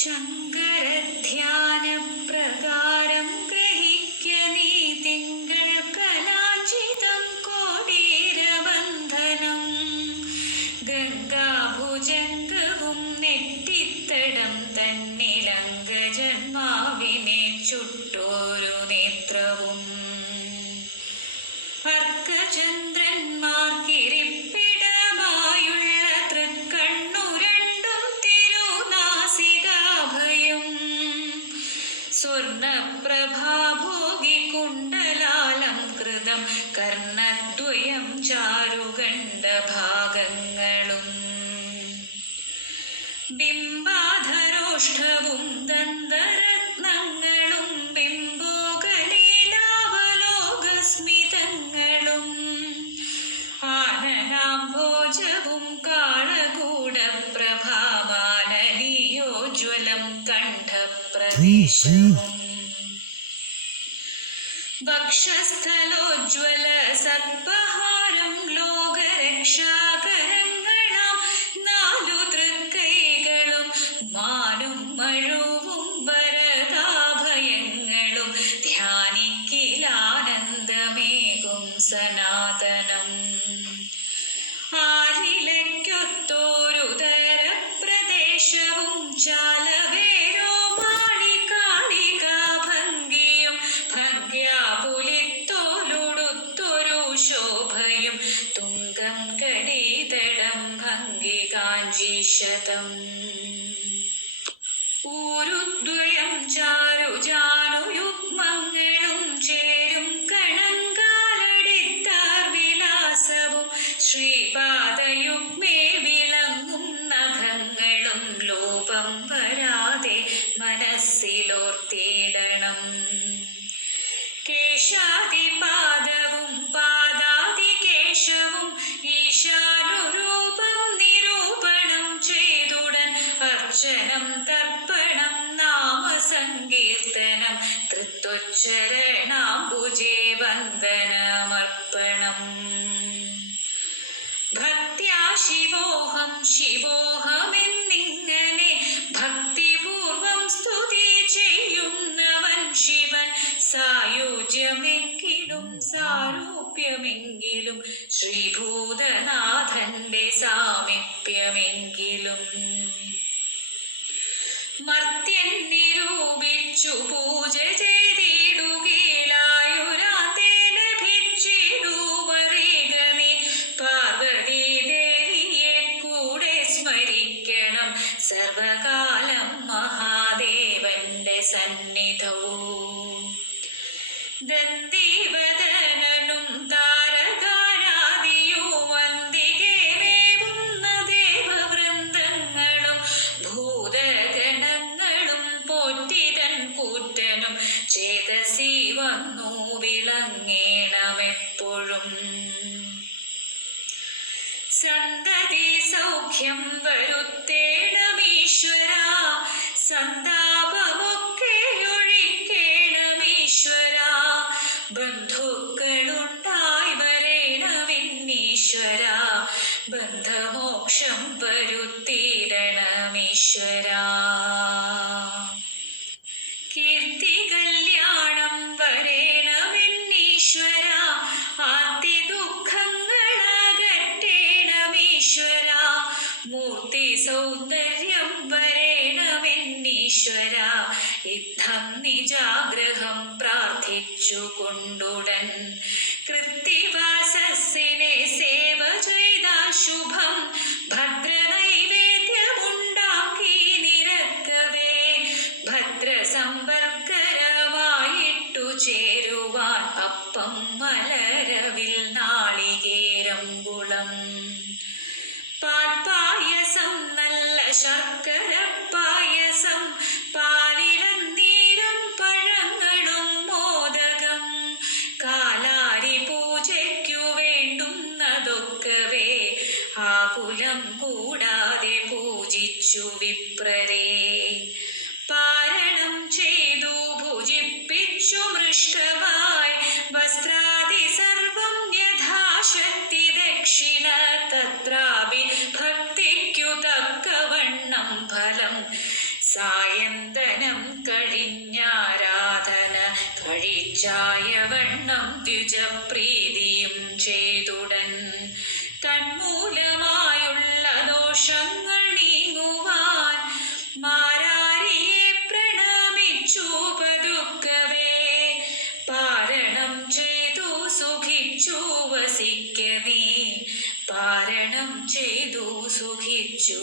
ശങ്കരധ്യാനപ്രകാരം ഗ്രഹിക്ക നീ തിങ്കൾ കലാഞ്ചിതം കോടീരബന്ധനം ഗംഗാഭുജംഗവും നെറ്റിത്തടം തന്നിലംഗജന്മാവിനെ ചുട്ടോരു നേത്രവും അർക്കചന്ദ്രന്മാർക്കിരിപ്പിടമായുള്ള തൃക്കണ്ണു രണ്ടും തിരുനാസികാഭയം സ്വർണപ്രഭാഭോഗികുണ്ടലാലംകൃതം കർണദ്വയം ചാരുഗണ്ഡഭാഗങ്ങളും ബിംബാധരോഷ്ഠവും ദന്തരത്നങ്ങളും ബിംബോകലീലാവലോകസ്മിതങ്ങളും ആനനാംഭോജവും കാളകൂടപ്രഭാമാനനീയോജ്വലം കണ്ഠപ്രദേശവും വക്ഷസ്ഥലോജ്വല സർപ്പഹാരം ലോകരക്ഷാകരങ്ങളാം നാലു തൃക്കൈകളും മാനും മഴുവും വരദാഭയങ്ങളും ധ്യാനിക്കിലാനന്ദമേകും സനാതനം ആരിലയ്ക്കൊത്തോരുദരപ്രദേശവും ചാലവേരോ മാളികാളികാഭംഗിയും ഭംഗ്യാപുലിത്തോലുടുത്തൊരു ശോഭയും തുംഗം കടീതടം ഭംഗി കാഞ്ചീശതം ഊരുദ്വയം ചാരുജാനുയുഗ്മങ്ങളും ചേരും കണങ്കാലടിത്താർ വിലാസവും ശ്രീപാദയുഗ്മേ വിളങ്ങും നഖങ്ങളും ലോപം വരാതെ മനസ്സിലോർത്തിടണം കേശാദിപാദവും പാദാദികേശവും ഈശാനുരൂപം നിരൂപണം ചെയ്തുടൻ അർച്ചനം തർപ്പണം നാമസങ്കീർത്തനം തൃത്വച്ചരണാംബുജേ വന്ദനമർപ്പണം ഭക്ത്യാ ശിവോഹം ശിവോഹമെന്നിങ്ങനെ ഭക്തിപൂർവം സ്തുതി ചെയ്യുന്നവൻ ശിവൻ സായുജ്യമെങ്കിലും സാരൂപ്യമെങ്കിലും ശ്രീഭൂതനാഥന്റെ സാമീപ്യമെങ്കിലും മർത്യൻ നിരൂപിച്ചു പൂജ ചെയ്തിടുകയിലായുരാതെ ലഭിച്ചിടുമറിക നീ പാർവതീ ദേവിയെ കൂടെ സ്മരിക്കണം സർവകാലം മഹാദേവന്റെ സന്നിധവും ദന്തീവദനനും താരകാരാദിയോ വന്ദികേ വേവുന്ന ദേവവൃന്ദങ്ങളും ഭൂതഗണങ്ങളും പോറ്റിതൻ കൂറ്റനും ചേതസി വന്നു വിളങ്ങേണമെപ്പോഴും സന്തതി സൗഖ്യം വരുത്തേണമീശ്വര സന്താപമൊക്കെ ഒഴിക്കേണമീശ്വര ബന്ധുക്കളുണ്ടായി വരേണമെന്നീശ്വര ബന്ധമോക്ഷം വരുത്തിയിടണമീശ്വര കീർത്തി കല്യാണം വരേണമെന്നീശ്വര ആർത്തി ദുഃഖങ്ങളകറ്റേണമീശ്വര മൂർത്തി സൗന്ദര്യം വരേണമെന്നീശ്വര ഇത്തം നിജാഗ്രഹം പ്രാർത്ഥിച്ചു കൊണ്ടുടൻ കൃത്തിവാസസ്സിനെ സേവ ചെയ്ത ശുഭം ഭദ്രനൈവേദ്യമുണ്ടാക്കി നിരക്കവേ ഭദ്രസമ്പർക്കരമായിട്ടു ചേരുവാൻ അപ്പം മലരവിൽ നാളികേരംകുളം പാൽപ്പായസം നല്ല ശർക്കര പായസം പാലിലന്നീരും പഴങ്ങളും മോദകം കാലാരി പൂജയ്ക്കു വേണ്ടുന്നതൊക്കവേ ആകുലം കൂടാതെ പൂജിച്ചു വിപ്രരെ പാരണം ചെയ്തു ഭുജിപ്പിച്ചു മൃഷ്ടമായി വസ്ത്രാദി സർവം യഥാശക്തി ദക്ഷിണ തത്രാപി ഭക്തിക്കു തക്കവണ്ണം ഫലം സായ തൃച്ചായവണ്ണം ദ്വിജപ്രീതിയും ചെയ്തുടൻ തന്മൂലമായുള്ള ദോഷങ്ങൾ നീങ്ങുവാൻ മാരാരിയെ പ്രണമിച്ചു പതുക്കവേ പാരണം ചെയ്തു സുഖിച്ചു വസിക്കവേ പാരണം ചെയ്തു സുഖിച്ചു